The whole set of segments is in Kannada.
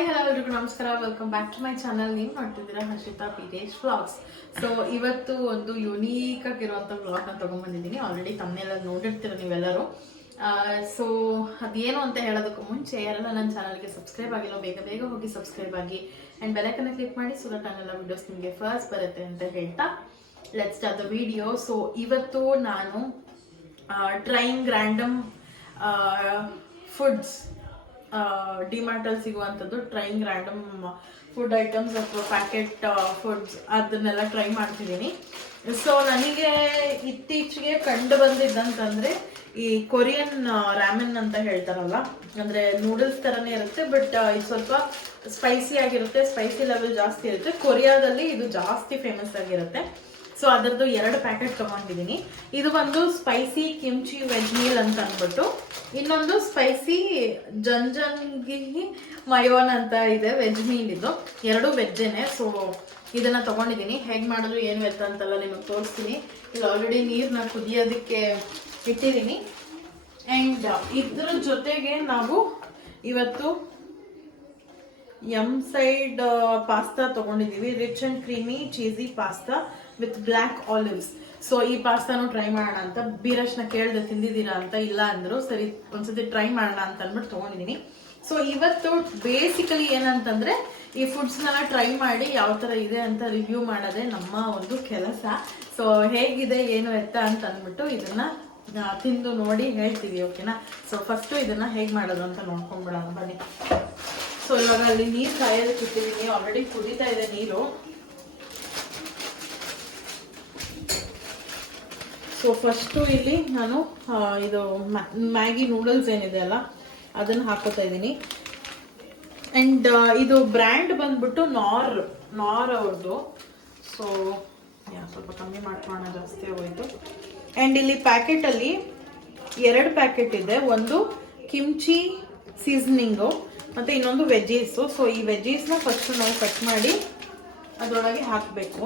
ಹಾಯ್ ಹಲೋ ಎಲ್ರಿಗೂ ನಮಸ್ಕಾರ. Welcome back to my channel. ನೀವು ನೋಡ್ತಿದ್ದೀರಾ ಹರ್ಷಿತಾ ಪೀರೇಶ್ ವ್ಲಾಗ್ಸ್. ಸೊ ಇವತ್ತು ಒಂದು ಯುನೀಕ್ ಆಗಿರುವಂಥ ವ್ಲಾಗ್ನ ತೊಗೊಂಡ್ಬಂದಿದ್ದೀನಿ. ಆಲ್ರೆಡಿ ತಮ್ಮನೆಲ್ಲ ನೋಡಿರ್ತೀರ ನೀವೆಲ್ಲರೂ. ಸೊ ಅದೇನು ಅಂತ ಹೇಳೋದಕ್ಕೂ ಮುಂಚೆ ಯಾರೆಲ್ಲ ನನ್ನ ಚಾನಲ್ಗೆ ಸಬ್ಸ್ಕ್ರೈಬ್ ಆಗಿಲ್ಲ ಬೇಗ ಬೇಗ ಹೋಗಿ ಸಬ್ಸ್ಕ್ರೈಬ್ ಆಗಿ ಆ್ಯಂಡ್ ಬೆಲೈಕನ್ನ ಕ್ಲಿಕ್ ಮಾಡಿ ಸೊ ದಟ್ ನನ್ನೆಲ್ಲ ವಿಡಿಯೋಸ್ ನಿಮಗೆ ಫಸ್ಟ್ ಬರುತ್ತೆ ಅಂತ ಹೇಳ್ತಾ let's start the video. So ಇವತ್ತು ನಾನು ಟ್ರೈಯಿಂಗ್ ರ್ಯಾಂಡಮ್ ಫುಡ್ಸ್, ಡಿಮಾರ್ಟಲ್ಲಿ ಸಿಗುವಂಥದ್ದು ಟ್ರೈಯಿಂಗ್ ರ್ಯಾಂಡಮ್ ಫುಡ್ ಐಟಮ್ಸ್ ಅಥವಾ ಪ್ಯಾಕೆಟ್ ಫುಡ್ಸ್ ಅದನ್ನೆಲ್ಲ ಟ್ರೈ ಮಾಡ್ತಿದ್ದೀನಿ. ಸೊ ನನಗೆ ಇತ್ತೀಚೆಗೆ ಕಂಡು ಬಂದಿದ್ದಂತಂದರೆ ಈ ಕೊರಿಯನ್ ರ್ಯಾಮೆನ್ ಅಂತ ಹೇಳ್ತಾರಲ್ಲ, ಅಂದರೆ ನೂಡಲ್ಸ್ ಥರನೇ ಇರುತ್ತೆ ಬಟ್ ಇದು ಸ್ವಲ್ಪ ಸ್ಪೈಸಿ ಆಗಿರುತ್ತೆ, ಸ್ಪೈಸಿ ಲೆವೆಲ್ ಜಾಸ್ತಿ ಇರುತ್ತೆ. ಕೊರಿಯಾದಲ್ಲಿ ಇದು ಜಾಸ್ತಿ ಫೇಮಸ್ ಆಗಿರುತ್ತೆ. ಸೊ ಅದರದ್ದು 2 ಪ್ಯಾಕೆಟ್ ತೊಗೊಂಡಿದ್ದೀನಿ. ಇದು ಒಂದು ಸ್ಪೈಸಿ ಕಿಮ್ಚಿ ವೆಜ್ ಮೀಲ್ ಅಂತ ಅಂದ್ಬಿಟ್ಟು, ಇನ್ನೊಂದು ಸ್ಪೈಸಿ ಜಂಜನ್ಗಿ ಮಯೋನ್ ಅಂತ ಇದೆ ವೆಜ್ ಮೀಲ್. ಇದು 2 ವೆಜ್ಜೇನೆ. ಸೊ ಇದನ್ನ ತಗೊಂಡಿದ್ದೀನಿ. ಹೇಗೆ ಮಾಡೋದು ಏನು ಎತ್ತ ಅಂತೆಲ್ಲ ನಿಮಗೆ ತೋರಿಸ್ತೀನಿ. ಇಲ್ಲಿ ಆಲ್ರೆಡಿ ನೀರನ್ನ ಕುದಿಯೋದಕ್ಕೆ ಇಟ್ಟಿದ್ದೀನಿ. ಆ್ಯಂಡ್ ಇದ್ರ ಜೊತೆಗೆ ನಾವು ಇವತ್ತು ಸೈಡ್ ಪಾಸ್ತಾ ತಗೊಂಡಿದ್ದೀವಿ. Rich and creamy cheesy pasta with black olives. So ಈ ಪಾಸ್ತಾನು ಟ್ರೈ ಮಾಡೋಣ ಅಂತ ಬೀರಶ್ನ ಕೇಳ್ದೆ ತಿಂದಿದ್ದೀರಾ ಅಂತ. ಇಲ್ಲ ಅಂದ್ರು. ಸರಿ ಒಂದ್ಸತಿ ಟ್ರೈ ಮಾಡೋಣ ಅಂತ ಅಂದ್ಬಿಟ್ಟು ತಗೊಂಡಿದ್ದೀನಿ. ಸೊ ಇವತ್ತು ಬೇಸಿಕಲಿ ಏನಂತಂದ್ರೆ ಈ ಫುಡ್ಸ್ನೆಲ್ಲ ಟ್ರೈ ಮಾಡಿ ಯಾವ ಥರ ಇದೆ ಅಂತ ರಿವ್ಯೂ ಮಾಡೋದೇ ನಮ್ಮ ಒಂದು ಕೆಲಸ. ಸೊ ಹೇಗಿದೆ ಏನು ಎತ್ತ ಅಂತ ಅಂದ್ಬಿಟ್ಟು ಇದನ್ನ ತಿಂದು ನೋಡಿ ಹೇಳ್ತೀವಿ, ಓಕೆನಾ? ಸೊ ಫಸ್ಟು ಇದನ್ನ ಹೇಗೆ ಮಾಡೋದು ಅಂತ ನೋಡ್ಕೊಂಡ್ಬಿಡೋಣ ಬನ್ನಿ. ಸೊ ಇವಾಗ ಅಲ್ಲಿ ನೀರು ಕಾಯೋದಕ್ಕೆ ಇಟ್ಟಿದ್ದೀನಿ. ಆಲ್ರೆಡಿ ಕುದೀತಾ ಇದೆ ನೀರು. ಸೊ ಫಸ್ಟು ಇಲ್ಲಿ ನಾನು ಇದು ಮ್ಯಾಗಿ ನೂಡಲ್ಸ್ ಏನಿದೆ ಅಲ್ಲ ಅದನ್ನು ಹಾಕೋತಾ ಇದ್ದೀನಿ. ಆ್ಯಂಡ್ ಇದು ಬ್ರ್ಯಾಂಡ್ ಬಂದ್ಬಿಟ್ಟು ನಾರ್ ಅವ್ರದ್ದು. ಸೊ ಸ್ವಲ್ಪ ಕಮ್ಮಿ ಮಾಡ್ಕೊಳ್ಳೋಣ, ಜಾಸ್ತಿ ಆಗೋಯ್ತು. ಆ್ಯಂಡ್ ಇಲ್ಲಿ ಪ್ಯಾಕೆಟಲ್ಲಿ 2 ಪ್ಯಾಕೆಟ್ ಇದೆ. ಒಂದು ಕಿಮ್ಚಿ ಸೀಸನಿಂಗು ಮತ್ತು ಇನ್ನೊಂದು ವೆಜ್ಜೀಸು. ಸೊ ಈ ವೆಜ್ಜೀಸ್ನ ಫಸ್ಟು ನಾವು ಕಟ್ ಮಾಡಿ ಅದರೊಳಗೆ ಹಾಕಬೇಕು.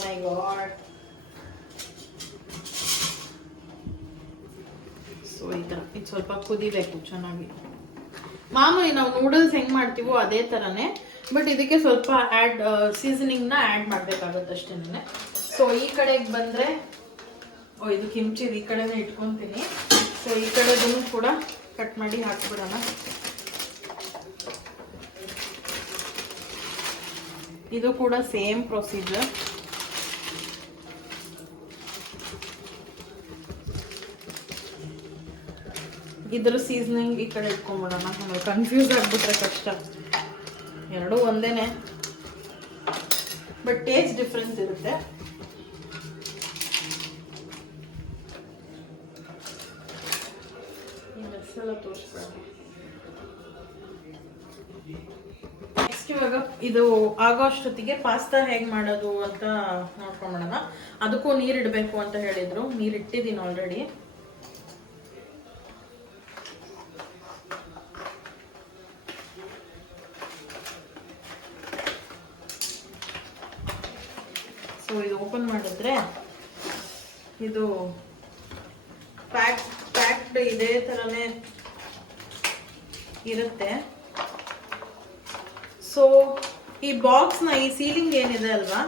ಮೈ ಗಾಡ್. ಸೊ ಈ ಥರ ಇದು ಸ್ವಲ್ಪ ಕುದಿಬೇಕು ಚೆನ್ನಾಗಿ. ಮಾಮೂಲಿ ನಾವು ನೂಡಲ್ಸ್ ಹೆಂಗೆ ಮಾಡ್ತೀವೋ ಅದೇ ಥರನೇ, ಬಟ್ ಇದಕ್ಕೆ ಸ್ವಲ್ಪ ಸೀಸನಿಂಗ್ನ ಆ್ಯಡ್ ಮಾಡಬೇಕಾಗುತ್ತೆ ಅಷ್ಟೇನೆ. ಸೊ ಈ ಕಡೆಗೆ ಬಂದರೆ ಇದು ಕಿಮ್ಚಿ ಈ ಕಡೆನೇ ಇಟ್ಕೊತೀನಿ. ಸೊ ಈ ಕಡೆದೂ ಕೂಡ ಕಟ್ ಮಾಡಿ ಹಾಕ್ಬಿಡೋಣ. ಇದು ಕೂಡ ಸೇಮ್ ಪ್ರೊಸೀಜರ್. ಇದ್ರ ಸೀಸನಿಂಗ್ ಈ ಕಡೆ ಇಟ್ಕೊಂಡ್ಬಿಡೋಣ. ನಮಗೆ ಕನ್ಫ್ಯೂಸ್ ಆಗಿಬಿಟ್ರೆ ಕಷ್ಟ. 2 ಒಂದೇನೆ ಬಟ್ ಟೇಸ್ಟ್ ಡಿಫ್ರೆನ್ಸ್ ಇರುತ್ತೆ. ಎಲ್ಲ ತೋರಿಸ್ಬೇಡ. ನೆಕ್ಸ್ಟ್ ಇವಾಗ ಇದು ಆಗೋ ಅಷ್ಟೊತ್ತಿಗೆ ಪಾಸ್ತಾ ಹೇಗೆ ಮಾಡೋದು ಅಂತ ನೋಡ್ಕೊಂಡ್ಬಿಡೋಣ. ಅದಕ್ಕೂ ನೀರಿಡಬೇಕು ಅಂತ ಹೇಳಿದ್ರು. ನೀರಿಟ್ಟಿದ್ದೀನಿ ಆಲ್ರೆಡಿ. ಸೊ ಇದು ಓಪನ್ ಮಾಡಿದ್ರೆ ಇದು ಪ್ಯಾಕ್ಡ್ ಇದೇ ಥರನೇ ಇರುತ್ತೆ. ಸೊ ಈ ಬಾಕ್ಸ್ನ ಈ ಸೀಲಿಂಗ್ ಏನಿದೆ ಅಲ್ವಾ,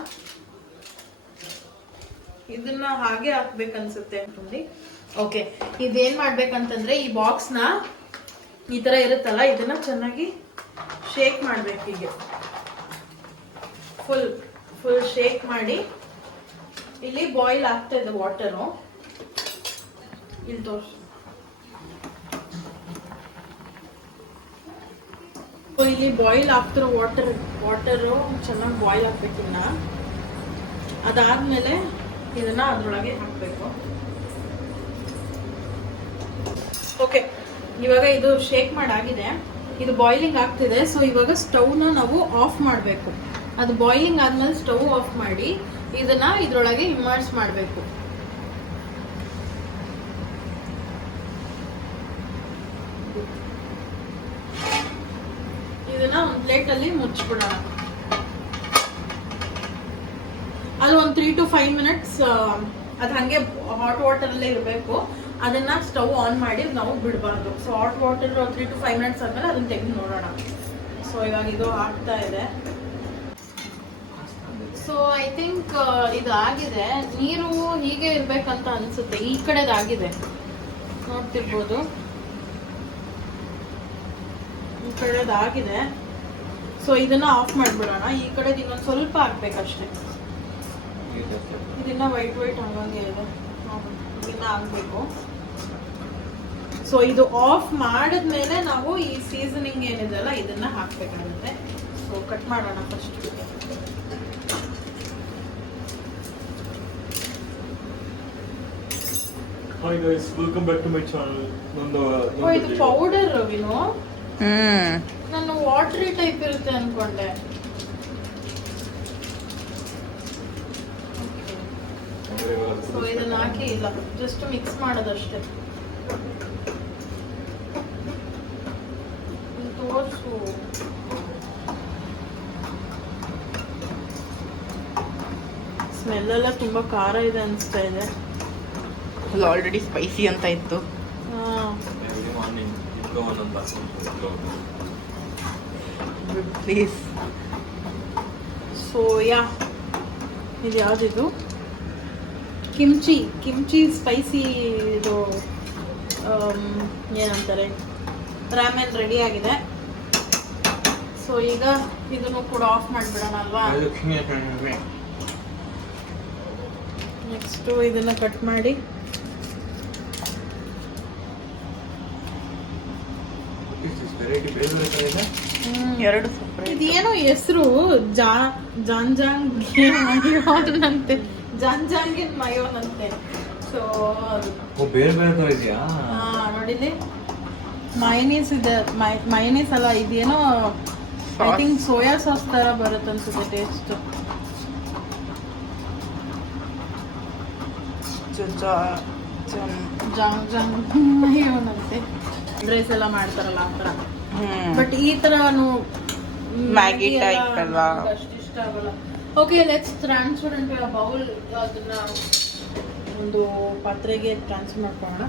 ಇದನ್ನ ಹಾಗೆ ಹಾಕ್ಬೇಕನ್ಸುತ್ತೆ ಅನ್ಕೊಂಡು. ಓಕೆ, ಇದೇನ್ ಮಾಡ್ಬೇಕಂತಂದ್ರೆ ಈ ಬಾಕ್ಸ್ನ ಈ ತರ ಇರುತ್ತಲ್ಲ, ಇದನ್ನ ಚೆನ್ನಾಗಿ ಶೇಕ್ ಮಾಡ್ಬೇಕು. ಹೀಗೆ ಫುಲ್ ಶೇಕ್ ಮಾಡಿ. ಇಲ್ಲಿ ಬಾಯ್ಲ್ ಆಗ್ತಾ ಇದೆ ವಾಟರು. ಇಲ್ಲಿ ತೋರಿಸು. ಇಲ್ಲಿ ಬಾಯ್ಲ್ ಆಗ್ತಿರೋ ವಾಟರು ಚೆನ್ನಾಗಿ ಬಾಯ್ಲ್ ಆಗ್ಬೇಕಿನ್ನ. ಅದಾದ್ಮೇಲೆ ಇದನ್ನ ಅದ್ರೊಳಗೆ ಹಾಕ್ಬೇಕು. ಓಕೆ, ಇವಾಗ ಇದು ಶೇಕ್ ಮಾಡಾಗಿದೆ. ಇದು ಬಾಯ್ಲಿಂಗ್ ಆಗ್ತಿದೆ. ಸೊ ಇವಾಗ ಸ್ಟವ್ನ ನಾವು ಆಫ್ ಮಾಡಬೇಕು. ಅದು ಬಾಯ್ಲಿಂಗ್ ಆದ್ಮೇಲೆ ಸ್ಟವ್ ಆಫ್ ಮಾಡಿ ಇದನ್ನ ಇದ್ರೊಳಗೆ ಇಮರ್ಸ್ ಮಾಡಬೇಕು. ಇದನ್ನ ಒಂದು ಪ್ಲೇಟಲ್ಲಿ ಮುಚ್ಚಿಬಿಡೋಣ. ಅದು ಒಂದು 3 to 5 minutes ಅದು ಹಾಗೆ ಹಾಟ್ ವಾಟರಲ್ಲೇ ಇರಬೇಕು. ಅದನ್ನು ಸ್ಟವ್ ಆನ್ ಮಾಡಿ ನಾವು ಬಿಡಬಾರ್ದು. So hot water 3 to 5 minutes ಆದಮೇಲೆ ಅದನ್ನು ತೆಗೆದು ನೋಡೋಣ. ಸೊ ಇವಾಗ ಇದು ಆಗ್ತಾ ಇದೆ. ಸೊ ಐ ಥಿಂಕ್ ಇದಾಗಿದೆ. ನೀರು ಹೀಗೆ ಇರಬೇಕಂತ ಅನಿಸುತ್ತೆ. ಈ ಕಡೆದಾಗಿದೆ ನೋಡ್ತಿರ್ಬೋದು, ಈ ಕಡೆದಾಗಿದೆ. ಸೊ ಇದನ್ನ ಆಫ್ ಮಾಡಿಬಿಡೋಣ. ಈ ಕಡೆ ಇನ್ನೊಂದು ಸ್ವಲ್ಪ ಹಾಕ್ಬೇಕಷ್ಟೇ. ಇದನ್ನ ವೈಟ್ ಹಂಗಂಗೆ ಇದೆ, ಇದನ್ನ ಹಾಕ್ಬೇಕು. ಸೊ ಇದು ಆಫ್ ಮಾಡಿದ್ಮೇಲೆ ನಾವು ಈ ಸೀಸನಿಂಗ್ ಏನಿದೆಲ್ಲ ಇದನ್ನ ಹಾಕ್ಬೇಕಾಗುತ್ತೆ. ಸೊ ಕಟ್ ಮಾಡೋಣ first. Hi guys, welcome back to my channel. ಇದು ಪೌಡರ್ ವಿನೋ. ನಾನು ವಾಟರಿ ಟೈಪ್ ಇರುತ್ತೆ ಅನ್ಕೊಂಡೆ. ಸೊ ಇದನ್ನ ಹಾಕಿ ಇಲ್ಲ, ಜಸ್ಟ್ ಮಿಕ್ಸ್ ಮಾಡೋದಷ್ಟೇ. ತೋರ್ಸು. ಸ್ಮೆಲ್ ಎಲ್ಲ ತುಂಬಾ ಖಾರ ಇದೆ ಅನಿಸ್ತಾ ಇದೆ. ಅದು ಆಲ್ರೆಡಿ ಸ್ಪೈಸಿ ಅಂತ ಇತ್ತು. ಪ್ಲೀಸ್. ಸೊ ಯಾ, ಇದು ಯಾವುದಿದು? ಕಿಮ್ಚಿ ಸ್ಪೈಸಿ ಇದು ಏನಂತಾರೆ, ರಾಮೆನ್ ರೆಡಿ ಆಗಿದೆ. ಸೊ ಈಗ ಇದನ್ನು ಕೂಡ ಆಫ್ ಮಾಡಿಬಿಡೋಣ ಅಲ್ವಾ. ನೆಕ್ಸ್ಟು ಇದನ್ನು ಕಟ್ ಮಾಡಿ ಎರಡು ಸೂಪರ್. ಇದೇನೋ ಹೆಸರು ಜಾಂಜಾಂಗಿನಂತೆ, ಜಾಂಜಾಂಗಿನ್ ಮಯೋನಂತೆ. ಸೊ ಬೇರೆ ಬೇರೆ ತರ ಇದೆಯಾ? ನೋಡಿಲಿ, ಮಯನೀಸ್ ಇದೆ. ಮಯನೀಸ್ ಅಲ್ಲ, ಇದೇನೋ ಐ ಥಿಂಕ್ ಸೋಯಾ ಸಾಸ್ ತರ ಬರುತ್ತೆ ಅನ್ಸುತ್ತೆ ಟೇಸ್ಟ್. ಜಾಂಗ್ ಮಯೋನಂತೆ. ರೈಸ್ ಎಲ್ಲ ಮಾಡ್ತಾರಲ್ಲ ಆ ಥರ. ಬಟ್ ಈ ತರ ಮ್ಯಾಗಿ ಟೈಪ್ ಅಲ್ವಾ, ಅಷ್ಟು ಇಷ್ಟ ಆಗಲ್ಲ. Okay, let's transfer into a bowl. ಅದನ್ನ ಒಂದು ಪಾತ್ರೆಗೆ ಟ್ರಾನ್ಸ್ಫರ್ ಮಾಡ್ಕೊಳ್ಳೋಣ.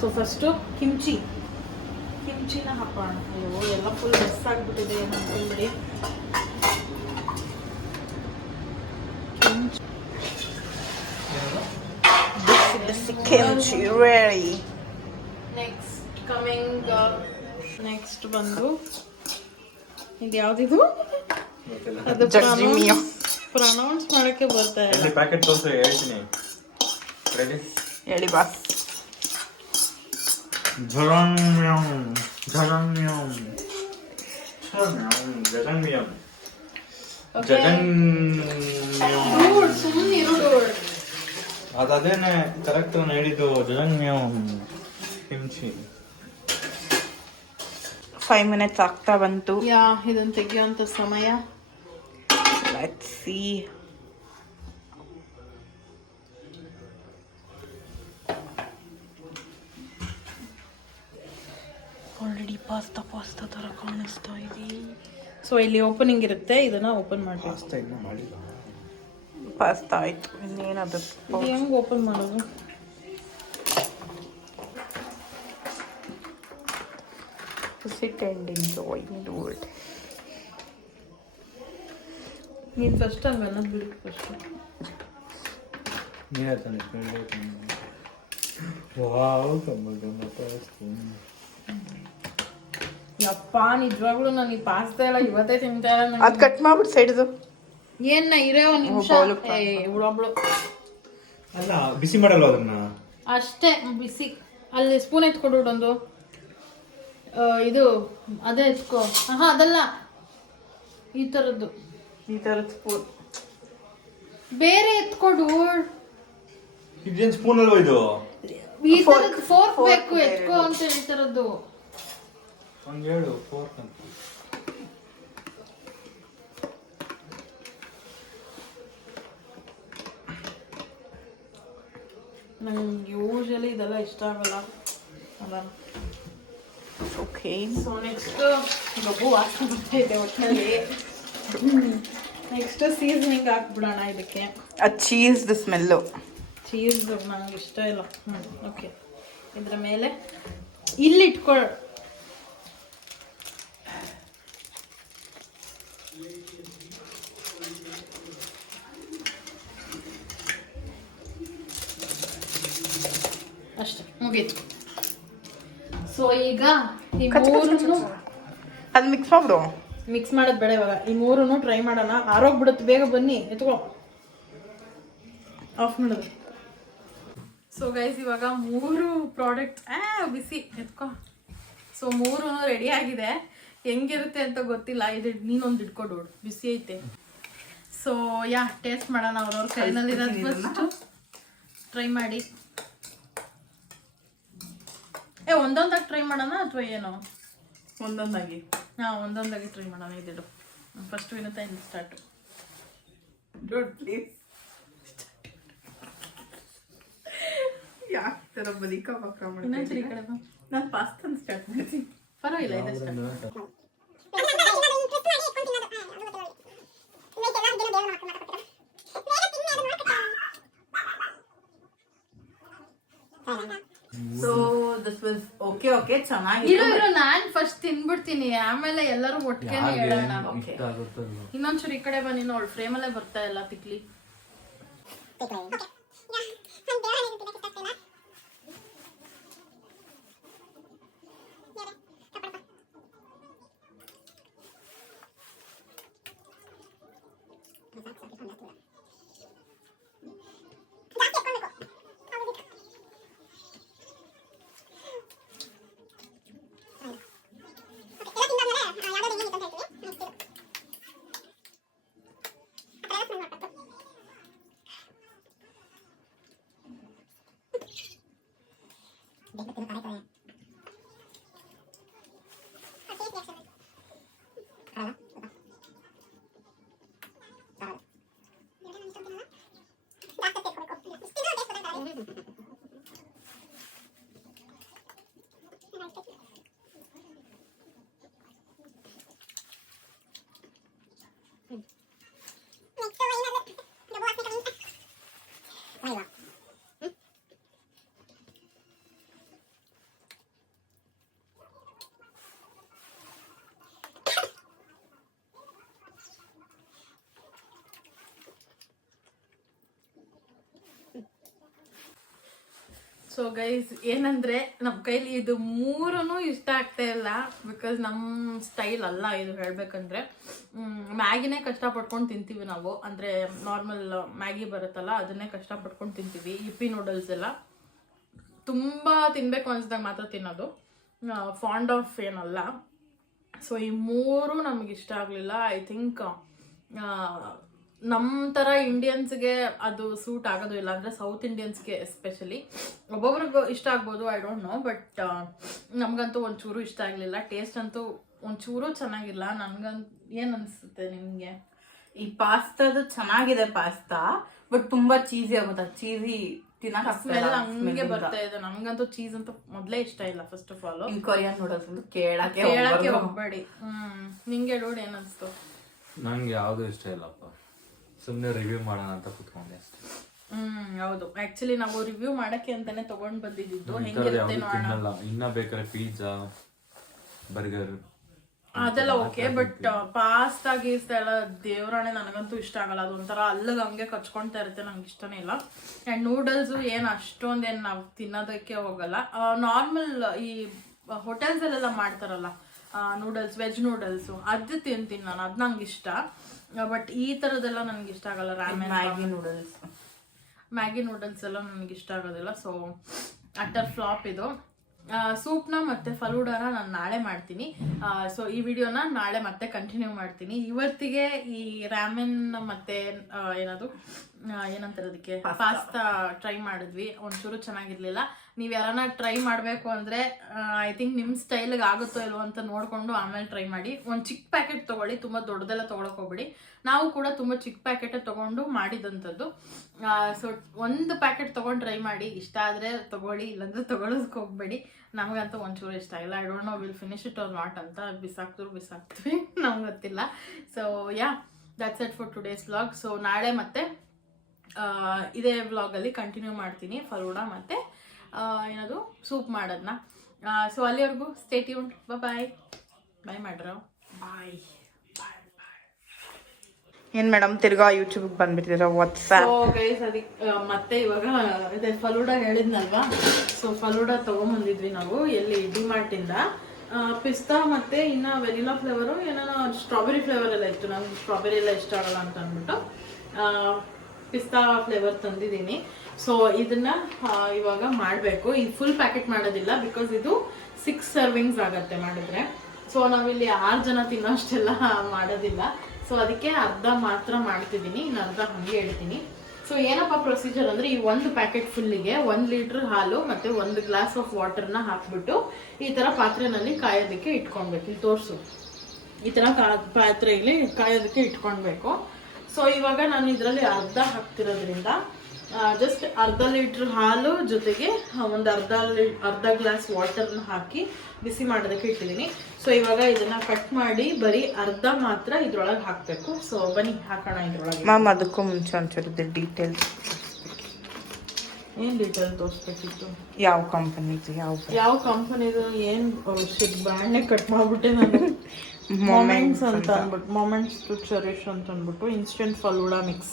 ಸೊ ಫಸ್ಟು ಕಿಮ್ಚಿನ ಹಾಕೋಣ. ಅಯ್ಯೋ, ಎಲ್ಲ ಫುಲ್ ಮಿಸ್ ಆಗಿಬಿಟ್ಟಿದೆ ಅನ್ಕೊಂಡ್ಬಿಡಿ. Kimchi ready. ನೆಕ್ಸ್ಟ್ ಬಂದು ಇದು ಯಾವ್ದಿದು? ಅದು ಪ್ರೊನೌನ್ಸ್ ಮಾಡಕ್ಕೆ ಬರ್ತಾ ಇಲ್ಲ. ಪ್ಯಾಕೆಟ್ ತೋರಿಸಿ ಹೇಳ್ತೀನಿ. ರೆಡಿ? ಹೇಳಿ ಬಾಸ್. ಅದೇನೆ ಕರೆಕ್ಟ್ ಹೇಳಿದ್ದು. ಜಜನ್ಮ್ಯಾಮ್ ಕಿಮ್ಚಿ. 5 minutes ಆಗ್ತಾ ಬಂತು. ಇದನ್ನು ತೆಗಿಯುವಂತ ಸಮಯ. Let's see. ಆಲ್ರೆಡಿ ಪಾಸ್ತಾ ತರ ಕಾಣಿಸ್ತಾ ಇದೆ. ಸೊ ಇಲ್ಲಿ ಓಪನಿಂಗ್ ಇರುತ್ತೆ, ಇದನ್ನ ಓಪನ್ ಮಾಡಿ. ಪಾಸ್ತಾ ಆಯ್ತು. ಇನ್ನೇನದು ಹೆಂಗ್ ಓಪನ್ ಮಾಡೋದು? Sit and enjoy it. ನೀನು ಫಸ್ಟ್ ಹಂಗೆ ಅನ್ನೋದು ಬಿಡು. ಫಸ್ಟ್ ಯಪ್ಪ, ನಿಜವಾಗ್ಲೂ ನಾನು ಈ ಪಾಸ್ತಾ ಎಲ್ಲ ಇವತ್ತೇ ತಿಂತಾ ಇಲ್ಲ. ಅದು ಕಟ್ ಮಾಡ್ಬಿಟ್ಟು ಸೈಡ್ದು ಏನ ಇರೇ ಒಂದು ನಿಮಿಷ. ಹುಳಬ್ಳು ಅಲ್ಲ, ಬಿಸಿ ಮಾಡಲ್ವ ಅದನ್ನ? ಅಷ್ಟೇ ಬಿಸಿ. ಅಲ್ಲಿ ಸ್ಪೂನ್ ಎತ್ಕೊಡು ಒಂದು. ಇದು ಅದೇ ಎತ್ಕೋ. ಅದಲ್ಲ, ಈ ಥರದ್ದು ಸ್ಪೂನ್ ಬೇರೆ ಎತ್ಕೊಡು. ಇದೇನು ಸ್ಪೂನ್ ಅಲ್ವಾ ಇದು? ಈ ಥರದ್ದು ಫೋರ್ಕ್ ಬೇಕು, ಎತ್ಕೋ ಅಂತ ಈ ಥರದ್ದು. ಹಂಗೆ ಹೇಳು, ಫೋರ್ಕ್ ಅಂತ. ನಂಗೆ ಯೂಶಲಿ ಇದೆಲ್ಲ ಇಷ್ಟ ಆಗಲ್ಲ ಅಲ್ಲ. ಓಕೆ. ಸೊ ನೆಕ್ಸ್ಟ್ ಗಬ್ಬು ವಾಸನೆ ಬರ್ತಾ ಇದೆ ಒಟ್ಟಿನಲ್ಲಿ. ನೆಕ್ಸ್ಟ್ ಸೀಸನಿಂಗ್ ಹಾಕ್ಬಿಡೋಣ ಇದಕ್ಕೆ. ಚೀಸ್ದು ಸ್ಮೆಲ್ಲು. ಚೀಸ್ ನಂಗೆ ಇಷ್ಟ ಇಲ್ಲ. ಓಕೆ, ಇದ್ರ ಮೇಲೆ ಇಲ್ಲಿ ಇಟ್ಕೊ. ಅಷ್ಟೇ, ಮುಗೀತು. ಸೊ ಈಗ ಈ ಮೂರನ್ನು ಅದು ಮಿಕ್ಸ್ ಮಾಡ್ಬಿಡು. ಮಿಕ್ಸ್ ಮಾಡೋದು ಬೇಡ ಇವಾಗ. ಈ ಮೂರನ್ನು ಟ್ರೈ ಮಾಡೋಣ. ಆರೋಗ್ಬಿಡುತ್ತೆ, ಬೇಗ ಬನ್ನಿ ಎತ್ಕೊ. ಆಫ್ ಮಾಡೋದು. ಸೊ ಗೈಸ್, ಇವಾಗ 3 ಪ್ರಾಡಕ್ಟ್ಸ್ ಬಿಸಿ ಎತ್ಕೊ. ಸೊ 3 ರೆಡಿ ಆಗಿದೆ. ಹೆಂಗಿರುತ್ತೆ ಅಂತ ಗೊತ್ತಿಲ್ಲ. ಇದು ನೀನೊಂದು ಇಟ್ಕೊಡು, ಬಿಸಿ ಐತೆ. ಸೊ ಟೇಸ್ಟ್ ಮಾಡೋಣ. ಅವ್ರವ್ರ ಕೈನಲ್ಲಿ ಫಸ್ಟ್ ಟ್ರೈ ಮಾಡಿ. ಒಂದೊಂದಾಗಿ ಟ್ರೈ ಮಾಡೋಣ ಅಥವಾ ಏನು? ಒಂದೊಂದಾಗಿ ಒಂದೊಂದಾಗಿ ಟ್ರೈ ಮಾಡೋಣ. ಇದಿಡು ಫಸ್ಟ್ ವಿನತಾ ಇಂದ ಸ್ಟಾರ್ಟ್. ಪ್ಲೀಸ್. ಯಾಕೆ ಥರ ಬಲಿಕ ಬಕ್ಕ ಇನ್ನೊಂದ್ಸರಿ ಈ ಕಡೆ ಬಾ. ನಾನು ಪಾಸ್ತಾನ ಸ್ಟಾರ್ಟ್ ಮಾಡ್ತೀನಿ. ಪರವಾಗಿಲ್ಲ, ಇದೆ start. So this was okay ಚೆನ್ನಾಗಿದೆ. ಇರು ನಾನ್ ಫಸ್ಟ್ ತಿನ್ಬಿಡ್ತೀನಿ, ಆಮೇಲೆ ಎಲ್ಲರೂ ಒಟ್ಟಿಗೆ ಹೇಳೋಣ. ಓಕೆ, ಇನ್ನೊಂದ್ಸರಿ ಈ ಕಡೆ ಬಾ. ನೀನು ಅವಳು ಫ್ರೇಮಲ್ಲೇ ಬರ್ತಾ ಇಲ್ಲ ತಿಕ್ಲಿ. ಸೊ ಗೈಸ್, ಏನಂದ್ರೆ ನಮ್ಮ ಕೈಲಿ ಇದು 3 ಇಷ್ಟ ಆಗ್ತಾ ಇಲ್ಲ. ಬಿಕಾಸ್ ನಮ್ಮ ಸ್ಟೈಲ್ ಅಲ್ಲ ಇದು. ಹೇಳ್ಬೇಕಂದ್ರೆ ಮ್ಯಾಗಿನೇ ಕಷ್ಟಪಟ್ಕೊಂಡು ತಿಂತೀವಿ ನಾವು. ಅಂದರೆ ನಾರ್ಮಲ್ ಮ್ಯಾಗಿ ಬರುತ್ತಲ್ಲ, ಅದನ್ನೇ ಕಷ್ಟಪಟ್ಕೊಂಡು ತಿಂತೀವಿ. ಯುಪಿ ನೂಡಲ್ಸ್ ಎಲ್ಲ ತುಂಬ ತಿನ್ನಬೇಕು ಅನ್ಸಿದಾಗ ಮಾತ್ರ ತಿನ್ನೋದು. ಫಾಂಡ್ ಆಫ್ ಏನಲ್ಲ. ಸೊ ಈ 3 ನಮ್ಗೆ ಇಷ್ಟ ಆಗಲಿಲ್ಲ. ಐ ಥಿಂಕ್ ನಮ್ಮ ಥರ ಇಂಡಿಯನ್ಸ್ಗೆ ಅದು ಸೂಟ್ ಆಗೋದು ಇಲ್ಲ. ಅಂದರೆ ಸೌತ್ ಇಂಡಿಯನ್ಸ್ಗೆ ಎಸ್ಪೆಷಲಿ. ಒಬ್ಬೊಬ್ರಿಗೂ ಇಷ್ಟ ಆಗ್ಬೋದು, ಐ ಡೋಂಟ್ ನೋ. ಬಟ್ ನಮಗಂತೂ ಒಂಚೂರು ಇಷ್ಟ ಆಗಲಿಲ್ಲ. ಟೇಸ್ಟ್ ಅಂತೂ ಒಂಚೂರು ಚೆನ್ನಾಗಿಲ್ಲ. ನನ್ಗಂತ ಏನು ಅನಿಸುತ್ತೆ ನಿಮಗೆ? ಈ ಪಾಸ್ತಾದು ಚೆನ್ನಾಗಿದೆ ಪಾಸ್ತಾ, ಬಟ್ ತುಂಬಾ ಚೀಸಿ ಆಗುತ್ತೆ. ಚೀಸಿ ಸ್ಮೆಲ್ ಹಂಗೆ ಬರ್ತಾ ಇದೆ. ನಮ್ಗಂತೂ ಚೀಸ್ ಅಂತ ಮೊದಲೇ ಇಷ್ಟ ಇಲ್ಲ. First of all Korean noodles ಅಂತ ಕೇಳಕ್ಕೆ ಹೋಗ್ಬೇಡಿ. ನಿಂಗೆ ನೋಡಿ ಏನ್ ಅನ್ಸ್ತು? ನಂಗೆ ಯಾವ್ದು ಇಷ್ಟ ಇಲ್ಲಪ್ಪ. ಸುಮ್ಮನೆ ರಿವ್ಯೂ ಮಾಡೋಣ ಅಂತ ಕುತ್ಕೊಂಡೆ ಅಷ್ಟೇ. ಹೌದು, ಆಕ್ಚುಲಿ ನಾವು ರಿವ್ಯೂ ಮಾಡಕ್ಕೆ ಅಂತಾನೆ ತಗೊಂಡ್ ಬಂದಿದ್ದು. ಹೆಂಗಿರುತ್ತೆ ನೋಡೋಣ. ಇನ್ನ ಬೇಕಾದ್ರೆ ಪಿಜ್ಜಾ, ಬರ್ಗರ್ ಅದೆಲ್ಲ ಓಕೆ. ಬಟ್ ಪಾಸ್ತಾ ಗೀಸ್ತಾ ಎಲ್ಲ ದೇವ್ರಾಣೆ ನನಗಂತೂ ಇಷ್ಟ ಆಗಲ್ಲ. ಅದೊಂಥರ ಅಲ್ಲಿಗೆ ಹಂಗೆ ಕಚ್ಕೊಳ್ತಾ ಇರುತ್ತೆ, ನಂಗೆ ಇಷ್ಟನೇ ಇಲ್ಲ. ಆ್ಯಂಡ್ ನೂಡಲ್ಸು ಏನು ಅಷ್ಟೊಂದೇನು ನಾವು ತಿನ್ನೋದಕ್ಕೆ ಹೋಗಲ್ಲ. ನಾರ್ಮಲ್ ಈ ಹೋಟೆಲ್ಸಲ್ಲೆಲ್ಲ ಮಾಡ್ತಾರಲ್ಲ ನೂಡಲ್ಸ್, ವೆಜ್ ನೂಡಲ್ಸು, ಅದು ತಿಂತೀನಿ ನಾನು. ಅದು ನಂಗೆ ಇಷ್ಟ. ಬಟ್ ಈ ಥರದ್ದೆಲ್ಲ ನನಗೆ ಇಷ್ಟ ಆಗಲ್ಲ. ರಾಮೆನ್, ಮ್ಯಾಗಿ ನೂಡಲ್ಸ್ ಎಲ್ಲ ನನಗೆ ಇಷ್ಟ ಆಗೋದಿಲ್ಲ. ಸೊ ಅಟರ್ ಫ್ಲಾಪ್ ಇದು. ಸೂಪ್ನ ಮತ್ತು ಫಲೂಡಾನ ನಾನು ನಾಳೆ ಮಾಡ್ತೀನಿ. ಸೊ ಈ ವಿಡಿಯೋನ ನಾಳೆ ಮತ್ತೆ ಕಂಟಿನ್ಯೂ ಮಾಡ್ತೀನಿ. ಇವತ್ತಿಗೆ ಈ ರಾಮೆನ್ ಮತ್ತು ಏನಂತಾರೆ ಅದಕ್ಕೆ ಪಾಸ್ತಾ ಟ್ರೈ ಮಾಡಿದ್ವಿ. ಒಂಚೂರು ಚೆನ್ನಾಗಿರ್ಲಿಲ್ಲ. ನೀವು ಯಾರನ್ನ ಟ್ರೈ ಮಾಡಬೇಕು ಅಂದರೆ ಐ ಥಿಂಕ್ ನಿಮ್ಮ ಸ್ಟೈಲಿಗೆ ಆಗುತ್ತೋ ಇಲ್ವೋ ಅಂತ ನೋಡಿಕೊಂಡು ಆಮೇಲೆ ಟ್ರೈ ಮಾಡಿ. ಒಂದು ಚಿಕ್ಕ ಪ್ಯಾಕೆಟ್ ತೊಗೊಳ್ಳಿ, ತುಂಬ ದೊಡ್ಡದೆಲ್ಲ ತೊಗೊಳಕ್ಕೆ ಹೋಗ್ಬೇಡಿ. ನಾವು ಕೂಡ ತುಂಬ ಚಿಕ್ಕ ಪ್ಯಾಕೆಟೇ ತೊಗೊಂಡು ಮಾಡಿದಂಥದ್ದು. ಸೊ ಒಂದು ಪ್ಯಾಕೆಟ್ ತೊಗೊಂಡು ಟ್ರೈ ಮಾಡಿ. ಇಷ್ಟ ಆದರೆ ತೊಗೊಳ್ಳಿ, ಇಲ್ಲಾಂದರೆ ತೊಗೊಳೋದಕ್ಕೆ ಹೋಗ್ಬೇಡಿ. ನಮಗಂತೂ ಒಂಚೂರು ಇಷ್ಟ ಆಗಿಲ್ಲ. I don't know will finish it or not ಅಂತ. ಬಿಸಾಕ್ತೀವಿ, ನಮ್ಗೆ ಗೊತ್ತಿಲ್ಲ. So that's it for today's vlog. So ನಾಳೆ ಮತ್ತೆ ಇದೇ ವ್ಲಾಗಲ್ಲಿ ಕಂಟಿನ್ಯೂ ಮಾಡ್ತೀನಿ ಫಲೂಡಾ ಮತ್ತು ಏನದು ಸೂಪ್ ಮಾಡೋದನ್ನ. ಸೊ ಅಲ್ಲಿವರೆಗೂ ಸ್ಟೇ ಟ್ಯೂನ್ಡ್. ಬಾಯ್ ಬಾಯ್ ಮಾಡ್ರ ಬಾಯ್. ಏನ್ ಮೇಡಮ್ ತಿರ್ಗಾ ಯೂಟ್ಯೂಬ್ಗೆ ಬಂದ್ಬಿಟ್ಟಿರ ವಾಟ್ಸ್ಆಪ್? ಸೊ ಗೈಸ್ ಅದಕ್ಕೆ ಮತ್ತೆ ಇವಾಗ ಇದೆ ಫಲೂಡಾ ಹೇಳಿದ್ನಲ್ವಾ. ಸೊ ಫಲೂಡಾ ತೊಗೊಂಬಂದಿದ್ವಿ ನಾವು ಎಲ್ಲಿ ಡಿಮಾರ್ಟಿಂದ. ಪಿಸ್ತಾ ಮತ್ತೆ ಇನ್ನ ವೆನಿಲಾ ಫ್ಲೇವರು ಏನೋ ಸ್ಟ್ರಾಬೆರಿ ಫ್ಲೇವರ್ ಎಲ್ಲ ಇತ್ತು. ನಂಗೆ ಸ್ಟ್ರಾಬೆರಿ ಎಲ್ಲ ಇಷ್ಟ ಆಗಲ್ಲ ಅಂತ ಅಂದ್ಬಿಟ್ಟು ಪಿಸ್ತಾ ಫ್ಲೇವರ್ ತಂದಿದ್ದೀನಿ. ಸೊ ಇದನ್ನ ಇವಾಗ ಮಾಡಬೇಕು. ಈ ಫುಲ್ ಪ್ಯಾಕೆಟ್ ಮಾಡೋದಿಲ್ಲ ಬಿಕಾಸ್ ಇದು 6 ಸರ್ವಿಂಗ್ಸ್ ಆಗತ್ತೆ ಮಾಡಿದ್ರೆ. ಸೊ ನಾವಿಲ್ಲಿ 6 ಜನ ತಿನ್ನೋಷ್ಟೆಲ್ಲ ಮಾಡೋದಿಲ್ಲ. ಸೊ ಅದಕ್ಕೆ ಅರ್ಧ ಮಾತ್ರ ಮಾಡ್ತಿದ್ದೀನಿ, ಇನ್ನು ಅರ್ಧ ಹಂಗೆ ಇಡ್ತೀನಿ. ಸೊ ಏನಪ್ಪ ಪ್ರೊಸೀಜರ್ ಅಂದರೆ ಈ ಒಂದು ಪ್ಯಾಕೆಟ್ ಫುಲ್ಲಿಗೆ 1 ಲೀಟ್ರ್ ಹಾಲು ಮತ್ತು 1 ಗ್ಲಾಸ್ ಆಫ್ ವಾಟರ್ನ ಹಾಕ್ಬಿಟ್ಟು ಈ ಥರ ಪಾತ್ರೆನಲ್ಲಿ ಕಾಯೋದಕ್ಕೆ ಇಟ್ಕೊಳ್ಬೇಕು. ಇಲ್ಲಿ ತೋರಿಸು, ಈ ಥರ ಪಾತ್ರೆಯಲ್ಲಿ ಕಾಯೋದಕ್ಕೆ ಇಟ್ಕೊಳ್ಬೇಕು. ಸೊ ಇವಾಗ ನಾನು ಇದರಲ್ಲಿ ಅರ್ಧ ಹಾಕ್ತಿರೋದ್ರಿಂದ ಜಸ್ಟ್ ಅರ್ಧ ಲೀಟ್ರ್ ಹಾಲು ಜೊತೆಗೆ ಒಂದು ಅರ್ಧ ಗ್ಲಾಸ್ ವಾಟರ್ನ ಹಾಕಿ ಬಿಸಿ ಮಾಡೋದಕ್ಕೆ ಇಟ್ಟಿದ್ದೀನಿ. ಸೊ ಇವಾಗ ಇದನ್ನ ಕಟ್ ಮಾಡಿ ಬರೀ ಅರ್ಧ ಮಾತ್ರ ಇದ್ರೊಳಗೆ ಹಾಕಬೇಕು. ಸೊ ಬನ್ನಿ ಹಾಕೋಣ ಇದ್ರೊಳಗೆ. ಮ್ಯಾಮ್ ಅದಕ್ಕೂ ಮುಂಚೆ ಒಂಚೂರು ಡೀಟೇಲ್ಸ್. ಏನು ಡೀಟೇಲ್ ತೋರಿಸ್ಬೇಕಿತ್ತು? ಯಾವ ಕಂಪನಿದು ಯಾವ ಕಂಪನಿದು ಏನು ಬ್ರ್ಯಾಂಡ್ನೇ ಕಟ್ ಮಾಡಿಬಿಟ್ಟೆ ನಾನು. ಮೊಮೆಂಟ್ಸ್ ಅಂತ ಅಂದ್ಬಿಟ್ಟು, ಮೊಮೆಂಟ್ಸ್ ಟು ಚೆರಿಶ್ ಅಂತ ಅಂದ್ಬಿಟ್ಟು ಇನ್ಸ್ಟೆಂಟ್ ಫಲೂಡಾ ಮಿಕ್ಸ್.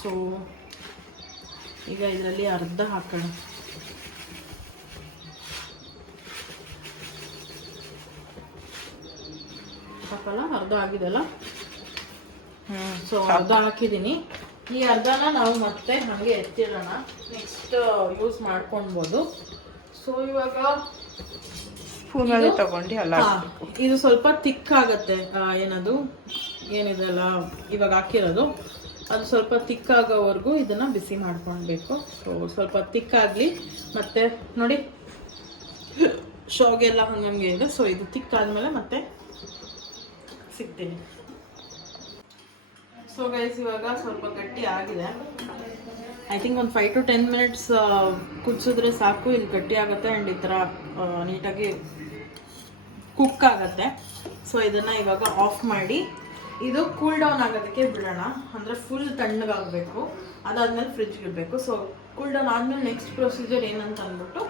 ಸೊ ಈಗ ಇದರಲ್ಲಿ ಅರ್ಧ ಹಾಕೋಣ. ಹಾಕಲ್ಲ, ಅರ್ಧ ಆಗಿದೆಲ್ಲ. ಸೊ ಅರ್ಧ ಹಾಕಿದ್ದೀನಿ. ಈ ಅರ್ಧನ ನಾವು ಮತ್ತೆ ಹಾಗೆ ಎತ್ತಿಡೋಣ, ನೆಕ್ಸ್ಟ್ ಯೂಸ್ ಮಾಡ್ಕೊಳ್ಬೋದು. ಸೊ ಇವಾಗ ಸ್ಪೂನಲ್ಲಿ ತಗೊಂಡು ಅಲ್ಲ, ಇದು ಸ್ವಲ್ಪ ತಿಕ್ ಆಗತ್ತೆ. ಏನದು ಏನಿದೆಲ್ಲ ಇವಾಗ ಹಾಕಿರೋದು ಅದು ಸ್ವಲ್ಪ ತಿಕ್ಕಾಗೋವರೆಗೂ ಇದನ್ನ ಬಿಸಿ ಮಾಡ್ಕೊಳ್ಬೇಕು. ಸೊ ಸ್ವಲ್ಪ ತಿಕ್ಕಾಗಲಿ. ಮತ್ತೆ ನೋಡಿ ಶಾವ್ಗೆ ಎಲ್ಲ ಹಂಗಂಗೆ ಇದೆ. ಸೊ ಇದು ತಿಕ್ಕಾದ್ಮೇಲೆ ಮತ್ತೆ ಸಿಗ್ತೀನಿ. ಸೊ ಗೈಸ್ ಇವಾಗ ಸ್ವಲ್ಪ ಗಟ್ಟಿ ಆಗಿದೆ. ಐ ಥಿಂಕ್ ಒಂದು 5 to 10 ಮಿನಿಟ್ಸ್ ಕುದಿಸಿದ್ರೆ ಸಾಕು. ಇಲ್ಲಿ ಗಟ್ಟಿ ಆಗುತ್ತೆ ಆ್ಯಂಡ್ ಈ ಥರ ನೀಟಾಗಿ ಕುಕ್ ಆಗುತ್ತೆ. ಸೊ ಇದನ್ನು ಇವಾಗ ಆಫ್ ಮಾಡಿ ಇದು ಕೂಲ್ ಡೌನ್ ಆಗೋದಕ್ಕೆ ಬಿಡೋಣ. ಅಂದರೆ ಫುಲ್ ತಣ್ಣಗಾಗಬೇಕು, ಅದಾದಮೇಲೆ ಫ್ರಿಜ್ಗೆ ಇಡಬೇಕು. ಸೊ ಕೂಲ್ ಡೌನ್ ಆದಮೇಲೆ ನೆಕ್ಸ್ಟ್ ಪ್ರೊಸೀಜರ್ ಏನಂತ ಅಂದ್ಬಿಟ್ಟು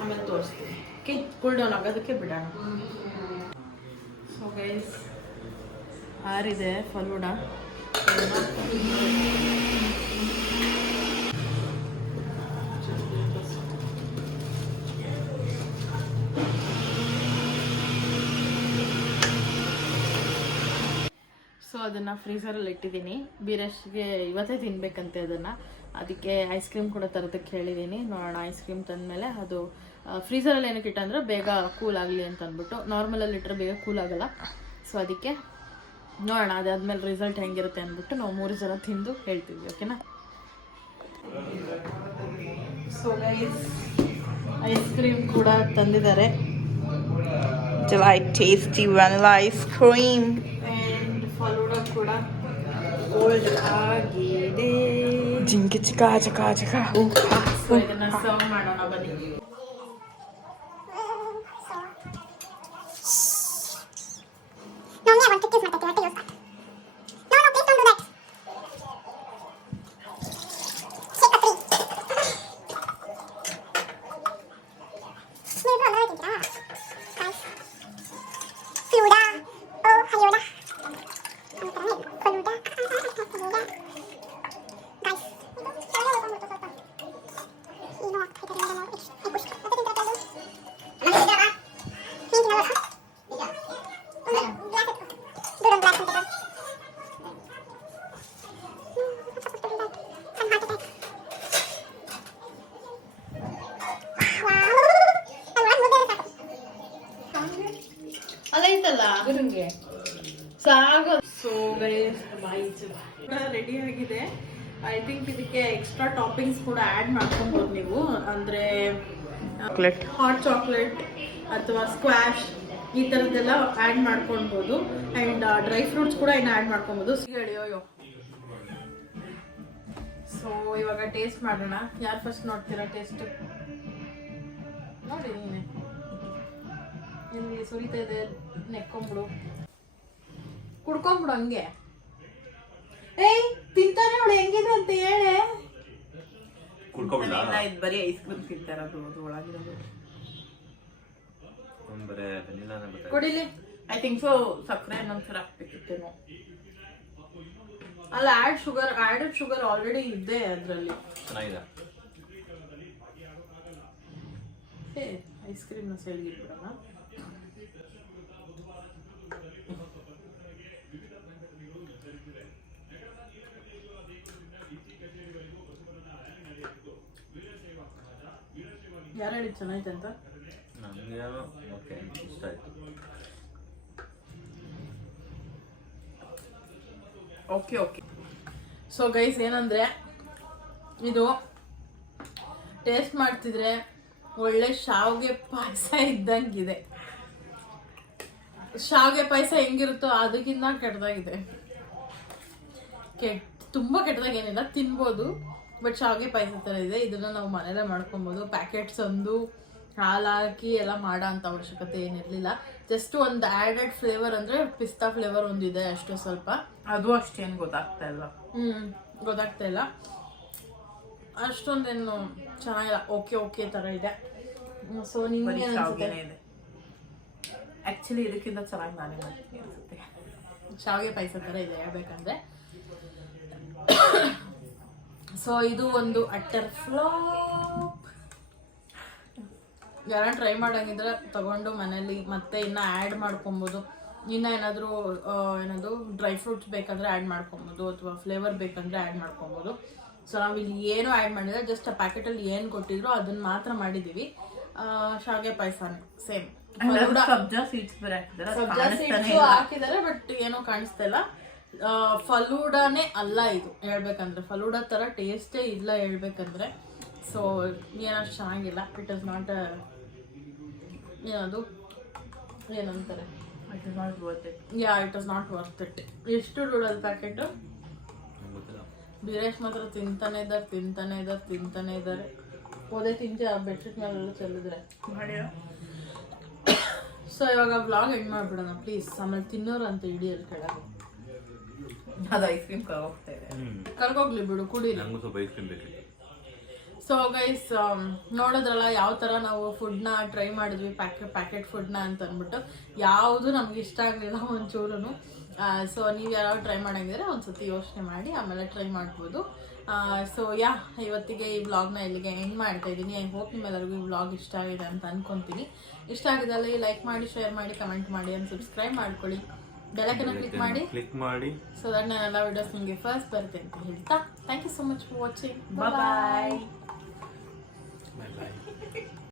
ಆಮೇಲೆ ತೋರಿಸ್ತೀನಿ. ಓಕೆ, ಕೂಲ್ ಡೌನ್ ಆಗೋದಕ್ಕೆ ಬಿಡೋಣ. ಸೊ ಗೈಸ್ ಆರಿದೆ ಫಲೂಡಾ. ಸೊ ಅದನ್ನು ಫ್ರೀಸರಲ್ಲಿ ಇಟ್ಟಿದ್ದೀನಿ. ಬೀರಶ್ಗೆ ಇವತ್ತೇ ತಿನ್ಬೇಕಂತೆ ಅದನ್ನು. ಅದಕ್ಕೆ ಐಸ್ ಕ್ರೀಮ್ ಕೂಡ ತರೋದಕ್ಕೆ ಹೇಳಿದ್ದೀನಿ. ನೋಡೋಣ, ಐಸ್ ಕ್ರೀಮ್ ತಂದಮೇಲೆ ಅದು ಫ್ರೀಸರಲ್ಲಿ ಏನಕ್ಕೆ ಇಟ್ಟಂದ್ರೆ ಬೇಗ ಕೂಲ್ ಆಗಲಿ ಅಂತ ಅಂದ್ಬಿಟ್ಟು. ನಾರ್ಮಲಲ್ಲಿ ಇಟ್ಟರೆ ಬೇಗ ಕೂಲ್ ಆಗಲ್ಲ. ಸೊ ಅದಕ್ಕೆ ನೋಡೋಣ, ಅದಾದ್ಮೇಲೆ ರಿಸಲ್ಟ್ ಹೆಂಗಿರುತ್ತೆ ಅಂದ್ಬಿಟ್ಟು ನಾವು 3 ಜನ ತಿಂದು ಹೇಳ್ತೀವಿ. ಓಕೆನಾ? ಸೊ ಗೈಸ್ ಐಸ್ ಕ್ರೀಮ್ ಕೂಡ ತಂದಿದ್ದಾರೆ. Tasty vanilla ice cream. And falooda ಕೂಡ ಕೋಲ್ಡ್ ಆಗಿದೆ. ಜಿಂಕೆ ಚಿಕ್ಕ ಚಕ ಚಕ. ಸೊ ಇದನ್ನ ಸರ್ವ್ ಮಾಡೋಣ ಬನ್ನಿ. ಸಾಕು. ಸೊ ಗೈಸ್ ರೆಡಿ ಆಗಿದೆ. ಐ ಥಿಂಕ್ ಇದಕ್ಕೆ ಎಕ್ಸ್ಟ್ರಾ ಟಾಪಿಂಗ್ಸ್ ಕೂಡ ಆ್ಯಡ್ ಮಾಡ್ಕೊಬೋದು ನೀವು. ಅಂದರೆ ಹಾಟ್ ಚಾಕ್ಲೇಟ್ ಅಥವಾ ಸ್ಕ್ವಾಶ್ ಈ ಥರದ್ದೆಲ್ಲ ಆ್ಯಡ್ ಮಾಡ್ಕೊಳ್ಬೋದು. ಆ್ಯಂಡ್ ಡ್ರೈ ಫ್ರೂಟ್ಸ್ ಕೂಡ ಇನ್ನು ಆ್ಯಡ್ ಮಾಡ್ಕೊಬೋದು. ಅಯ್ಯೋ. ಸೊ ಇವಾಗ ಟೇಸ್ಟ್ ಮಾಡೋಣ. ಯಾರು ಫಸ್ಟ್ ನೋಡ್ತೀರಾ ಟೇಸ್ಟ್? ನೋಡಿ ನೀನೆ, ಇಲ್ಲಿ ಸುರಿತಾ ಇದೆ, ನೆಕ್ಕೊಂಬಿಡು, ಕುಡ್ಕೊಂಬಿಡು ಹಂಗೆ. ಏಯ್ ತಿಂತಾನೆ ಅವಳು ಹೆಂಗಿದೆ ಅಂತ ಹೇಳೆ. ಕುಡ್ಕೊಬಿಡ ಇದು ಬರೀ ಐಸ್ ಕ್ರೀಮ್ ತಿಂತಾರದು ಅದು ಒಳಗಿರೋದು. ಬರೇ ವೆನಿಲಾನೇ ಬರ್ತಾ ಕುಡಿಲಿ. ಐ ಥಿಂಕ್ ಸೊ ಸಕ್ಕರೆ ಇನ್ನೊಂದ್ಸಲ ಹಾಕ್ಬೇಕಿತ್ತೇನೋ. ಅಲ್ಲ ಆ್ಯಡೆಡ್ ಶುಗರ್ ಆಲ್ರೆಡಿ ಇದೆ ಅದರಲ್ಲಿ. ಚೆನ್ನಾಗಿದೆ. ಐಸ್ ಕ್ರೀಮ್ನ ಸೈಡ್ಗೆ ಇಟ್ಬಿಡೋಣ. ಯಾರು ಹೇಳಿದ್ ಚೆನ್ನಾಯ್ತು ಅಂತ? ನನಗೇನೋ ಓಕೆ ಇಷ್ಟ ಆಯ್ತು. Okay okay. ಸೊ ಗೈಸ್ ಏನಂದ್ರೆ ಇದು ಟೇಸ್ಟ್ ಮಾಡ್ತಿದ್ರೆ ಒಳ್ಳೆ ಶಾವಿಗೆ ಪಾಯಸ ಇದ್ದಂಗಿದೆ. ಶಾವಿಗೆ ಪಾಯಸ ಹೆಂಗಿರುತ್ತೋ ಅದಕ್ಕಿಂತ ಕೆಟ್ಟದಾಗಿದೆ. ತುಂಬಾ ಕೆಟ್ಟದಾಗೇನಿಲ್ಲ, ತಿನ್ಬೋದು. ಬಟ್ ಶಾವಿಗೆ ಪಾಯಸ ಥರ ಇದೆ. ಇದನ್ನ ನಾವು ಮನೇಲೆ ಮಾಡ್ಕೊಬೋದು. ಪ್ಯಾಕೆಟ್ಸ್ ಒಂದು ಹಾಲು ಹಾಕಿ ಎಲ್ಲ ಮಾಡೋ ಅಂಥ ಅವಶ್ಯಕತೆ ಏನಿರಲಿಲ್ಲ. ಜಸ್ಟ್ ಒಂದು ಆ್ಯಡೆಡ್ ಫ್ಲೇವರ್ ಅಂದರೆ ಪಿಸ್ತಾ ಫ್ಲೇವರ್ ಒಂದಿದೆ ಅಷ್ಟೇ ಸ್ವಲ್ಪ. ಅದು ಅಷ್ಟೇನು ಗೊತ್ತಾಗ್ತಾ ಇಲ್ಲ. ಗೊತ್ತಾಗ್ತಾ ಇಲ್ಲ ಅಷ್ಟೊಂದೇನು ಚೆನ್ನಾಗಿಲ್ಲ. ಓಕೆ ಥರ ಇದೆ. ಸೊ ನಿಮಗೆ ಶಾವಿಗೆನೇ ಇದೆ. ಆ್ಯಕ್ಚುಲಿ ಇದಕ್ಕಿಂತ ಚೆನ್ನಾಗಿ ನಾನೇ ಮಾಡ್ತೀನಿ ಅನಿಸುತ್ತೆ. ಶಾವಿಗೆ ಪಾಯಸ ಥರ ಇದೆ ಹೇಳ್ಬೇಕಂದ್ರೆ. ಸೊ ಇದು ಒಂದು ಅಟ್ಟರ್ ಫ್ಲಾಪ್. ಯಾರು ಟ್ರೈ ಮಾಡೋಂಗಿದ್ರೆ ತಗೊಂಡು ಮನೇಲಿ ಮತ್ತೆ ಇನ್ನು ಆ್ಯಡ್ ಮಾಡ್ಕೊಬೋದು. ಇನ್ನು ಏನಾದರೂ ಏನದು ಡ್ರೈ ಫ್ರೂಟ್ಸ್ ಬೇಕಂದರೆ ಆ್ಯಡ್ ಮಾಡ್ಕೊಬೋದು, ಅಥವಾ ಫ್ಲೇವರ್ ಬೇಕಂದರೆ ಆ್ಯಡ್ ಮಾಡ್ಕೊಬೋದು. ಸೊ ನಾವಿಲ್ಲಿ ಏನೂ ಆ್ಯಡ್ ಮಾಡಿದ್ರೆ ಜಸ್ಟ್ ಆ ಪ್ಯಾಕೆಟಲ್ಲಿ ಏನು ಕೊಟ್ಟಿದ್ರು ಅದನ್ನು ಮಾತ್ರ ಮಾಡಿದ್ದೀವಿ. ಶಾವಿಗೆ ಪಾಯಸನೇ ಸೇಮ್. ಸಬ್ಜಾ ಸೀಡ್ಸ್ ಬೇರೆ ಹಾಕಿದ್ದಾರೆ ಬಟ್ ಏನೋ ಕಾಣಿಸ್ತಾ ಇಲ್ಲ. ಫಲೂಡಾನೇ ಅಲ್ಲ ಇದು ಹೇಳ್ಬೇಕಂದ್ರೆ. ಫಲೂಡಾ ಥರ ಟೇಸ್ಟೇ ಇಲ್ಲ ಹೇಳ್ಬೇಕಂದ್ರೆ. ಸೊ ಏನಷ್ಟು ಚೆನ್ನಾಗಿಲ್ಲ. ಇಟ್ ಇಸ್ ನಾಟ್ ಏನದು ಏನಂತಾರೆ, it is not worth it. It is not worth it. ಎಷ್ಟು ದುಡ್ಡದು ಪ್ಯಾಕೆಟು? ಬೀರೇಶ್ ಮಾತ್ರ ತಿಂತಾನೆ ಇದ್ದಾರೆ. ಓದೇ ತಿಂಜೆ ಆ ಬೆಡ್ಶೀಟ್ ಮೇಲೆಲ್ಲ ಚೆಲ್ಲಿದ್ರೆ. ಸೊ ಇವಾಗ ವ್ಲಾಗ್ ಎಂಡ್ ಮಾಡ್ಬಿಡೋಣ ಪ್ಲೀಸ್. ಆಮೇಲೆ ತಿನ್ನೋರು ಅಂತ ಹಿಡಿಯಲ್ ಕೆಳಗೆ. ಅದು ಐಸ್ ಕ್ರೀಮ್ ಕರ್ಗೋಗ್ತಾ ಇದೆ. ಕರ್ಗೋಗ್ಲಿ ಬಿಡು, ಕುಡೀರಿ. ನಂಗೂ ಸ್ವಲ್ಪ ಐಸ್ ಕ್ರೀಮ್ ಬೇಕಿತ್ತು. ಸೊ ಗೈಸ್ ನೋಡಿದ್ರಲ್ಲ ಯಾವ ಥರ ನಾವು ಫುಡ್ನ ಟ್ರೈ ಮಾಡಿದ್ವಿ, ಪ್ಯಾಕೆಟ್ ಫುಡ್ನ ಅಂತ ಅಂದ್ಬಿಟ್ಟು. ಯಾವುದು ನಮ್ಗೆ ಇಷ್ಟ ಆಗಲಿಲ್ಲ ಒಂಚೂರು. ಸೊ ನೀವು ಯಾರು ಟ್ರೈ ಮಾಡಂಗಿದ್ರೆ ಒಂದ್ಸತಿ ಯೋಚನೆ ಮಾಡಿ ಆಮೇಲೆ ಟ್ರೈ ಮಾಡ್ಬೋದು. ಸೊ ಇವತ್ತಿಗೆ ಈ ವ್ಲಾಗ್ನ ಇಲ್ಲಿಗೆ ಎಂಡ್ ಮಾಡ್ತಾ ಇದ್ದೀನಿ. ಐ ಹೋಪ್ ನಿಮ್ಮೆಲ್ಲರಿಗೂ ಈ ವ್ಲಾಗ್ ಇಷ್ಟ ಆಗಿದೆ ಅಂತ ಅನ್ಕೊತೀನಿ. ಇಷ್ಟ ಆಗಿದ್ದಲ್ಲಿ ಲೈಕ್ ಮಾಡಿ, ಶೇರ್ ಮಾಡಿ, ಕಮೆಂಟ್ ಮಾಡಿ and ಸಬ್ಸ್ಕ್ರೈಬ್ ಮಾಡ್ಕೊಳ್ಳಿ. ಬೆಲ್ಲೈಕನ್ನ ಕ್ಲಿಕ್ ಮಾಡಿ ಸೊ ದಟ್ ನಾನು ಎಲ್ಲ ವಿಡಿಯೋಸ್ ನಿಮಗೆ ಫಸ್ಟ್ ಬರುತ್ತೆ ಅಂತ ಹೇಳ್ತಾ thank you so much for watching. Bye.